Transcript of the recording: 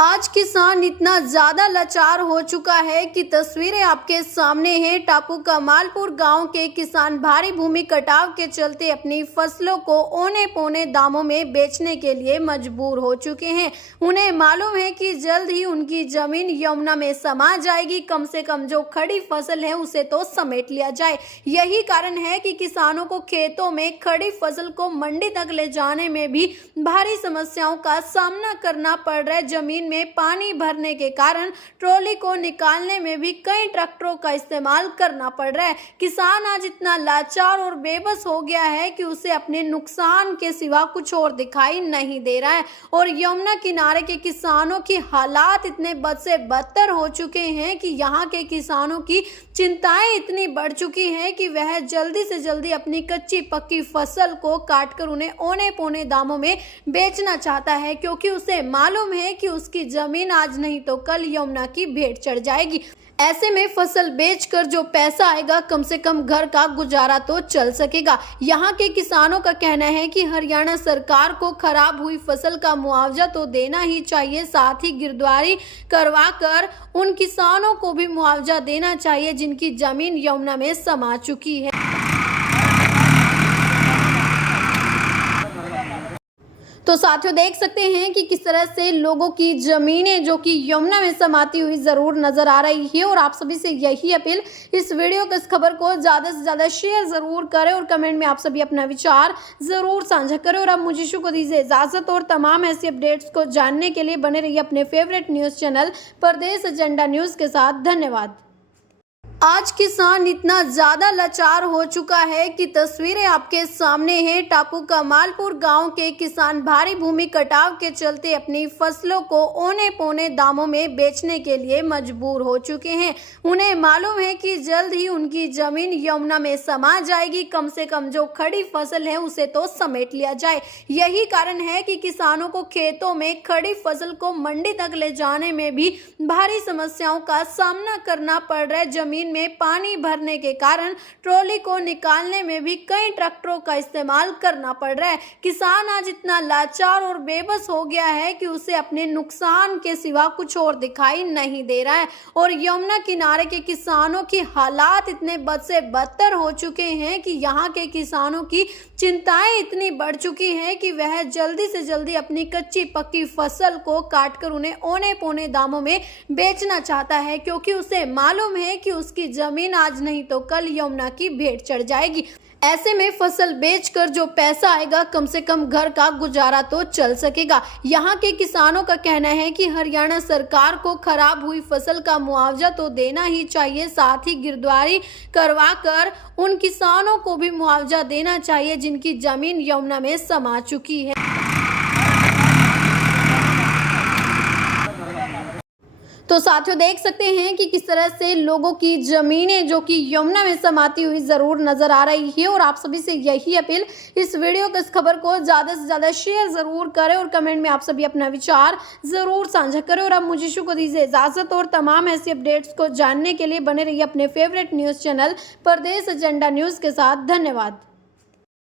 आज किसान इतना ज्यादा लाचार हो चुका है कि तस्वीरें आपके सामने हैं। टापू कमालपुर गांव के किसान भारी भूमि कटाव के चलते अपनी फसलों को औने पौने दामों में बेचने के लिए मजबूर हो चुके हैं। उन्हें मालूम है कि जल्द ही उनकी जमीन यमुना में समा जाएगी। कम से कम जो खड़ी फसल है उसे तो समेट लिया जाए। यही कारण है कि किसानों को खेतों में खड़ी फसल को मंडी तक ले जाने में भी भारी समस्याओं का सामना करना पड़ रहा है। जमीन में पानी भरने के कारण ट्रॉली को निकालने में भी कई ट्रैक्टरों का इस्तेमाल करना पड़ रहा है। किसान आज इतना लाचार और बेबस हो गया है कि उसे अपने नुकसान के सिवा कुछ और दिखाई नहीं दे रहा है। और यमुना किनारे के किसानों की हालात इतने बद से बदतर हो चुके हैं कि यहाँ के किसानों की चिंताएं इतनी बढ़ चुकी हैं कि वह जल्दी से जल्दी अपनी कच्ची पक्की फसल को काटकर उन्हें औने पौने दामों में बेचना चाहता है, क्योंकि उसे मालूम है कि उसकी जमीन आज नहीं तो कल यमुना की भेंट चढ़ जाएगी। ऐसे में फसल बेचकर जो पैसा आएगा कम से कम घर का गुजारा तो चल सकेगा। यहाँ के किसानों का कहना है कि हरियाणा सरकार को खराब हुई फसल का मुआवजा तो देना ही चाहिए, साथ ही गिरदावरी करवाकर उन किसानों को भी मुआवजा देना चाहिए जिनकी जमीन यमुना में समा चुकी है। तो साथियों, देख सकते हैं कि किस तरह से लोगों की जमीनें जो कि यमुना में समाती हुई जरूर नजर आ रही है। और आप सभी से यही अपील, इस वीडियो को, इस खबर को ज़्यादा से ज़्यादा शेयर ज़रूर करें और कमेंट में आप सभी अपना विचार ज़रूर साझा करें। और अब मुझे को दीजिए इजाज़त, और तमाम ऐसी अपडेट्स को जानने के लिए बने रहिए अपने फेवरेट न्यूज़ चैनल प्रदेश एजेंडा न्यूज़ के साथ। धन्यवाद। आज किसान इतना ज्यादा लाचार हो चुका है कि तस्वीरें आपके सामने हैं। टापू कमालपुर गांव के किसान भारी भूमि कटाव के चलते अपनी फसलों को औने पौने दामों में बेचने के लिए मजबूर हो चुके हैं। उन्हें मालूम है कि जल्द ही उनकी जमीन यमुना में समा जाएगी। कम से कम जो खड़ी फसल है उसे तो समेट लिया जाए। यही कारण है कि किसानों को खेतों में खड़ी फसल को मंडी तक ले जाने में भी भारी समस्याओं का सामना करना पड़ रहा है। जमीन में पानी भरने के कारण ट्रॉली को निकालने में भी कई ट्रैक्टरों का इस्तेमाल करना पड़ रहा है। किसान आज इतना लाचार और बेबस हो गया है कि उसे अपने नुकसान के सिवा कुछ और दिखाई नहीं दे रहा है। और यमुना किनारे के किसानों की हालात इतने बद से बदतर हो चुके हैं कि यहाँ के किसानों की चिंताएं इतनी बढ़ चुकी हैं कि वह जल्दी से जल्दी अपनी कच्ची पक्की फसल को काटकर उन्हें औने पौने दामों में बेचना चाहता है, क्योंकि उसे मालूम है कि उसकी जमीन आज नहीं तो कल यमुना की भेंट चढ़ जाएगी। ऐसे में फसल बेचकर जो पैसा आएगा कम से कम घर का गुजारा तो चल सकेगा। यहाँ के किसानों का कहना है कि हरियाणा सरकार को खराब हुई फसल का मुआवजा तो देना ही चाहिए, साथ ही गिरदावरी करवाकर उन किसानों को भी मुआवजा देना चाहिए जिनकी जमीन यमुना में समा चुकी है। तो साथियों, देख सकते हैं कि किस तरह से लोगों की जमीनें जो कि यमुना में समाती हुई जरूर नजर आ रही है। और आप सभी से यही अपील, इस वीडियो को, इस खबर को ज़्यादा से ज़्यादा शेयर ज़रूर करें और कमेंट में आप सभी अपना विचार ज़रूर साझा करें। और अब मुझे को दीजिए इजाज़त, और तमाम ऐसी अपडेट्स को जानने के लिए बने रहिए अपने फेवरेट न्यूज़ चैनल प्रदेश एजेंडा न्यूज़ के साथ। धन्यवाद।